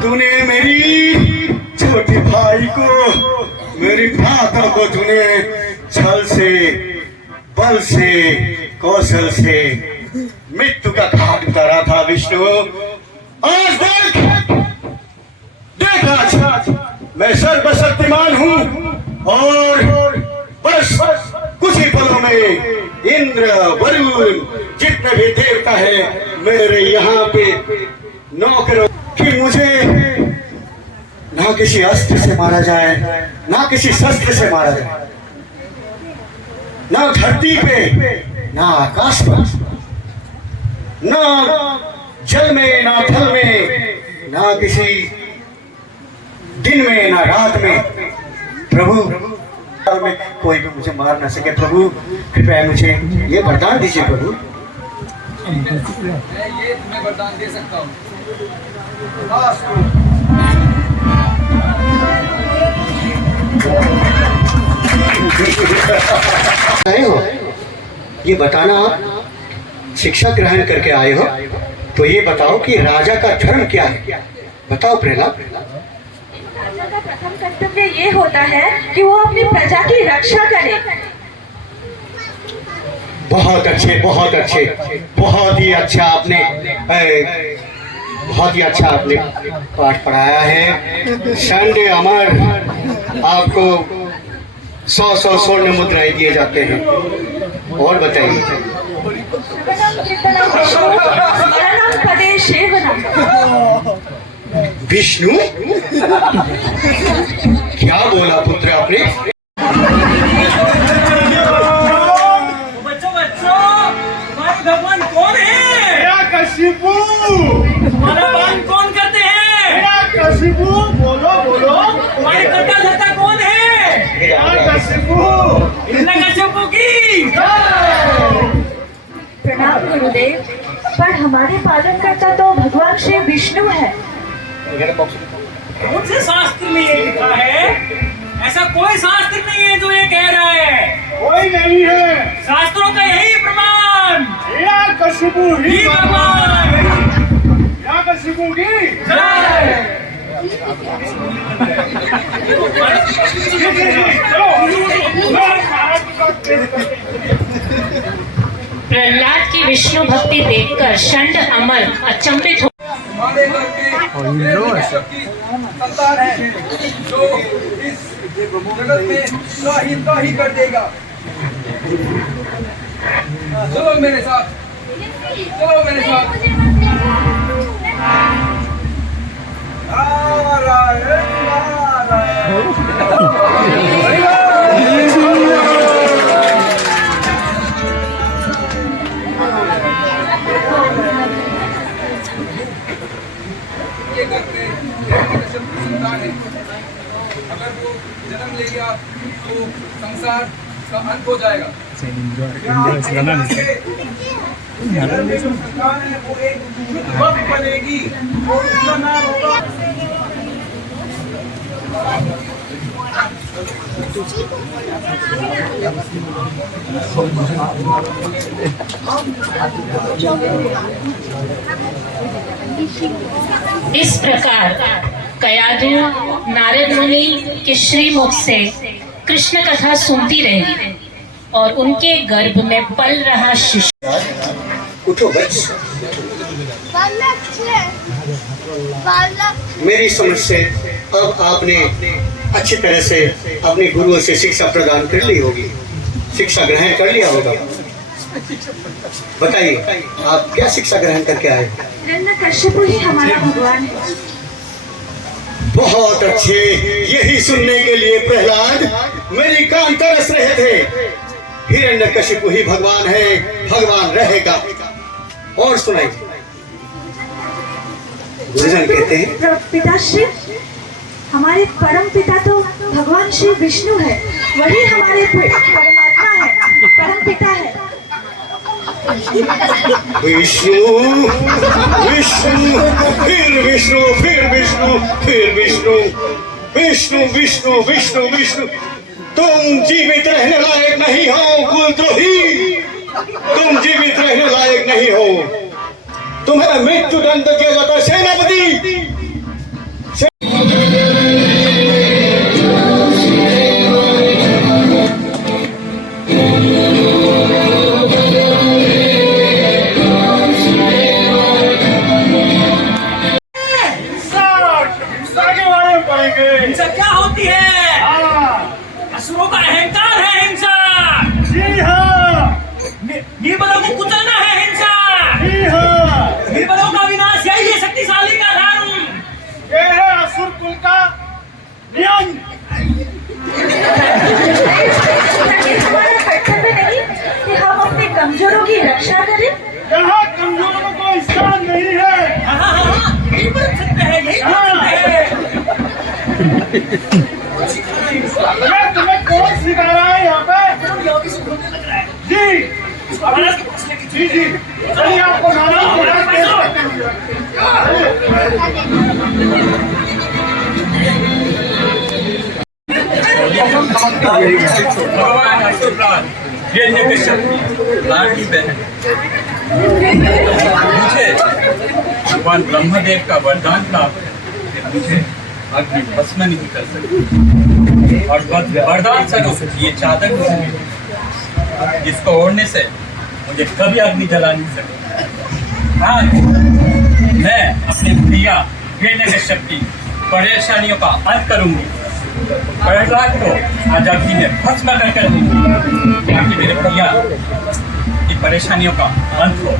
तूने मेरी छोटे भाई को, मेरी भ्राता को तूने छल से, बल से, कौशल से मृत्यु का घाट उतारा था विष्णु। आज देख आज मैं सर्वशक्तिमान हूँ और बस कुछ ही पलों में इंद्र वरुण जितने भी देवता है मेरे यहाँ पे नौकर कि मुझे ना किसी अस्त्र से मारा जाए, ना किसी शस्त्र से मारा जाए, ना धरती पे, ना आकाश पर, ना जल में, ना थल में, ना किसी दिन में, ना रात में। प्रभु में कोई भी मुझे मार ना सके। प्रभु कृपया मुझे ये वरदान दीजिए प्रभु। ये तुम्हें वरदान दे सकता हूँ। आए हो ये बताना, आप शिक्षा ग्रहण करके आए हो तो ये बताओ कि राजा का धर्म क्या है, बताओ प्रहलाद। राजा का प्रथम कर्तव्य ये होता है कि वो अपनी प्रजा की रक्षा करे। बहुत अच्छे, बहुत अच्छे, बहुत ही अच्छा आपने पाठ पढ़ाया है। संडे अमर आपको 100 स्वर्ण मुद्राएं दिए जाते हैं। और बताइए। विष्णु क्या बोला पुत्र आपने? भगवान कौन है? कशिपु। तुम्हारा पालन कौन करते हैं? कशिपु बोलो बोलो। तुम्हारे कर्ता धर्ता कौन है? कशिपु। हिरण्यकशिपु की प्रणाम गुरुदेव, पर हमारे पालन करता तो भगवान श्री विष्णु है। कौन से शास्त्र में ये लिखा है? ऐसा कोई शास्त्र नहीं है जो ये कह रहा है। कोई नहीं है। शास्त्रों का यही प्रमाण। कशिपु ही भगवान। कशिपु की जय। प्रहलाद की विष्णु भक्ति देखकर षंड अमर अचंभित हो। हमारे घर के ऋषभ की संतान है जो इस जगत में का ही कर देगा। चलो मेरे साथ, चलो मेरे साथ। नारायण नारायण। ये घर में हिरण्यकशिपु की संतान है। अगर वो जन्म ले गया तो संसार का अंत हो जाएगा। संतान है वो एक भक्त बनेगी और उसका नाम होगा। इस प्रकार कयाधु नारद मुनि के श्रीमुख से कृष्ण कथा सुनती रही और उनके गर्भ में पल रहा शिशु। उठो बच्च। मेरी समझ से अब आपने अच्छी तरह से अपने गुरुओं से शिक्षा प्रदान कर ली होगी, शिक्षा ग्रहण कर लिया होगा। बताइए आप क्या शिक्षा ग्रहण करके आए? हिरण्यकश्यप ही हमारा भगवान है। बहुत अच्छे, यही सुनने के लिए प्रहलाद मेरी कान तरस रहे थे। हिरण्यकशिपु ही भगवान है, भगवान रहेगा। और सुनाइए। गुरुजन कहते हैं पिताश्री, हमारे परम पिता तो भगवान श्री विष्णु है, वही हमारे परमात्मा है, परम पिता है। विष्णु विष्णु फिर विष्णु फिर विष्णु फिर विष्णु विष्णु विष्णु विष्णु विष्णु। तुम जीवित रहने लायक नहीं हो कुलद्रोही, तुम जीवित रहने लायक नहीं हो। तुम्हें मृत्यु दंड दिया जाता है सेनापति। हिंसा के बारे में पढ़ेंगे। हिंसा क्या होती है? हाँ, असुरों का अहंकार है हिंसा। जी हाँ, निर्बलों को कुचलना है हिंसा। जी हाँ, निर्बलों का विनाश यही है शक्तिशाली का धर्म। ये है असुर कुल का नियम। ये हमारा कर्तव्य नहीं कि हम अपने कमजोरों की रक्षा करें। यहाँ कमजोरों को स्थान नहीं है। हाँ हाँ हाँ, यही बोल सकते हैं, यही बोल सकते हैं। ये तुम्हें कौन सिखा रहा है यहाँ पे? योगी से घूमने लग रहा है। जी इसको महाराज के पास लेके जी जी, चलिए आपको भगवान असुरराज हिरण्यकश्यप लाडली बहन मुझे भगवान ब्रह्मदेव का वरदान प्राप्त है कि मुझे अग्नि भस्म नहीं कर सकती। और वरदान स्वरूप ये चादर मुझे मिली, जिसको ओढ़ने से मुझे कभी अग्नि जला नहीं सकती। आज मैं अपने प्रिया हिरण्यकश्यप की परेशानियों का अंत करूंगी। प्रहलाद को आज अग्नि में भस्म कर ताकि मेरे प्रिया की परेशानियों का अंत हो।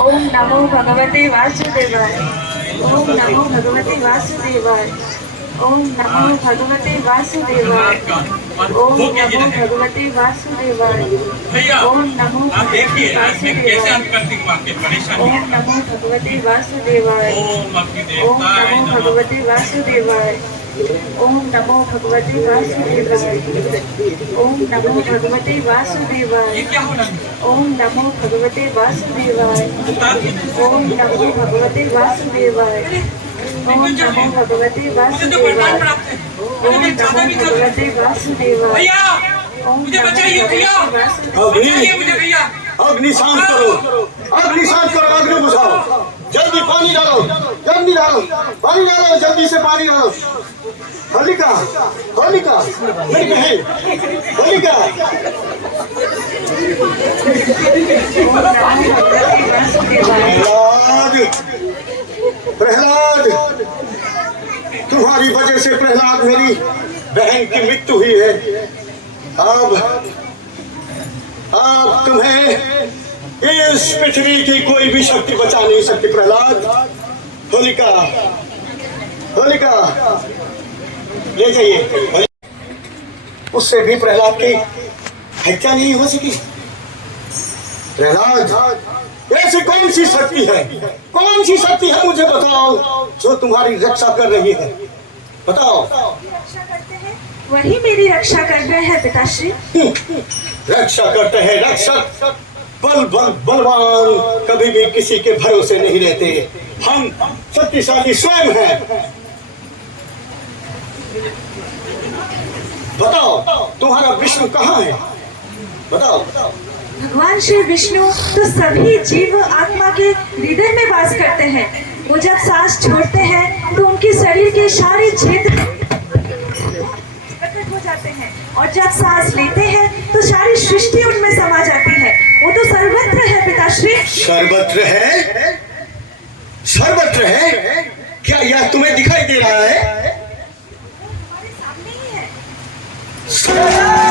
ओम नमो भगवते वासुदेवाय। ओम नमो भगवते वासुदेवाय। ओम नमो भगवते वासुदेवाय। ओम नमो भगवते वासुदेवाय। भैया ओम नमो आप देखिए आज मैं कैसे वासुदेवाय। अंत करती हूँ आपकी परेशानी। ओम नमो भगवते वासुदेवाय। ओम अग्नि ओम देवताय नमो नमः। भगवते वासुदेवाय। ओम नमो भगवते वासुदेवाय। ओम नमो भगवते ये वासुदेवाय। क्या हो रहा है? ओम नमो भगवते वासुदेवाय। उतारिए ना। ओम नमो भगवते वासुदेवाय। ओम नमो भगवते मुझे तो वरदान वासुदेवाय। प्राप्त है। ओम मुझे नमो चादर भी कर। भगवते वासुदेवाय। भैया ओम मुझे नमो बचाइए भैया, भगवते वासुदेवाय। बचाइए मुझे भैया। अग्नि शांत करो, अग्नि शांत करो, अग्नि बुझाओ। जल्दी पानी डालो, जल्दी डालो, पानी डालो, जल्दी से पानी डालो। होलिका, होलिका, मेरी बहन, होलिका। प्रहलाद, प्रहलाद, तुम्हारी वजह से प्रहलाद मेरी बहन की मृत्यु हुई है। अब तुम्हें इस पृथ्वी की कोई भी शक्ति बचा नहीं सकती। प्रहलाद, होलिका, होलिका ले जाइए। उससे भी प्रहलाद की हत्या नहीं हो सकी। प्रहलाद, ऐसी कौन सी शक्ति है, कौन सी शक्ति है मुझे बताओ जो तुम्हारी रक्षा कर रही है? बताओ। रक्षा करते हैं, वही मेरी रक्षा कर रहे हैं पिताश्री। रक्षा करते हैं रक्षक, बलवान कभी भी किसी के भरोसे नहीं रहते। हम शक्तिशाली स्वयं हैं। बताओ तुम्हारा विष्णु कहाँ है? बताओ। भगवान श्री विष्णु तो सभी जीव आत्मा के हृदय में वास करते हैं। वो जब सांस छोड़ते हैं तो उनके शरीर के सारे क्षेत्र प्रकट हो जाते हैं, और जब सांस लेते हैं तो सारी सृष्टि उनमें समा जाती है। वो तो सर्वत्र है पिताश्री। सर्वत्र है? सर्वत्र है। क्या यह तुम्हें दिखाई दे रहा है? सामने ही है।